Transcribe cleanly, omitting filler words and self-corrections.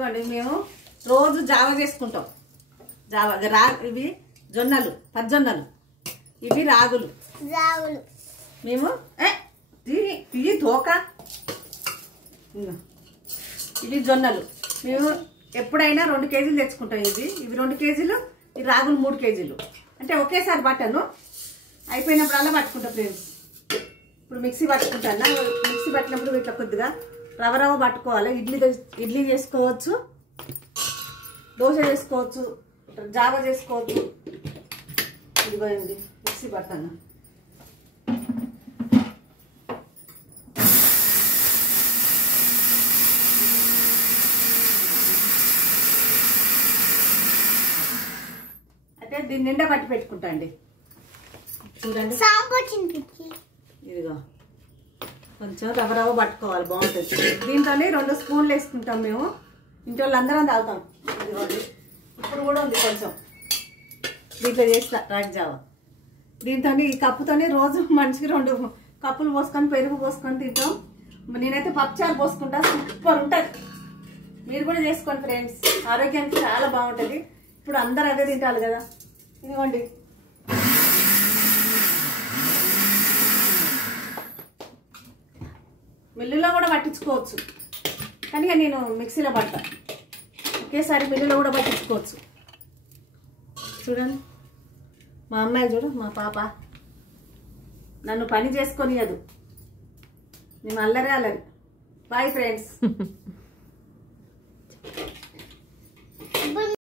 ఇదిగోండి మేము రోజు జావ చేసుకుంటాం. జావ ఇవి జొన్నలు, పజ్జొన్నలు, ఇవి రాగులు. మేము ఇవి తోక, ఇవి జొన్నలు. మేము ఎప్పుడైనా 2 కేజీలు తెచ్చుకుంటాం. ఇవి 2 కేజీలు, ఈ రాగులు 3 కేజీలు. అంటే ఒకేసారి పట్టను, అయిపోయినప్పుడల్లా పట్టుకుంటా ఫ్రెండ్స్. ఇప్పుడు మిక్సీ పట్టుకుంటాను. మిక్సీ పట్టినప్పుడు ఇట్లా కొద్దిగా రవ పట్టుకోవాలి. ఇడ్లీ చేసుకోవచ్చు, దోశ చేసుకోవచ్చు, జావ చేసుకోవచ్చు. ఇదిగోండి మిక్సీ పడతాను. అయితే దీన్ని నిండా పట్టి పెట్టుకుంటా అండి. చూడండి ఇదిగో కొంచెం రవ పట్టుకోవాలి, బాగుంటుంది. దీంట్లోనే 2 స్పూన్లు వేసుకుంటాం మేము. ఇంటి వాళ్ళు అందరం తాగుతాం. ఇదిగోండి ఇప్పుడు కూడా ఉంది కొంచెం. దీంట్లో చేస్తా రాగి జావ. దీంతో ఈ కప్పుతోనే రోజు మనిషికి 2 కప్పులు పోసుకొని పెరుగు పోసుకొని తింటాం. నేనైతే పప్పుచారు పోసుకుంటా, సూపర్ ఉంటుంది. మీరు కూడా చేసుకోండి ఫ్రెండ్స్, ఆరోగ్యానికి చాలా బాగుంటుంది. ఇప్పుడు అందరు అదే తింటారు కదా. ఇదిగోండి మిల్లులో కూడా పట్టించుకోవచ్చు, కానీ నేను మిక్సీలో పడతా. ఒకేసారి మిల్లులో కూడా పట్టించుకోవచ్చు. చూడండి మా అమ్మాయి చూడు, మా పాప నన్ను పని చేసుకొనియదు. మేము అల్లరే అల్లరి. Bye friends.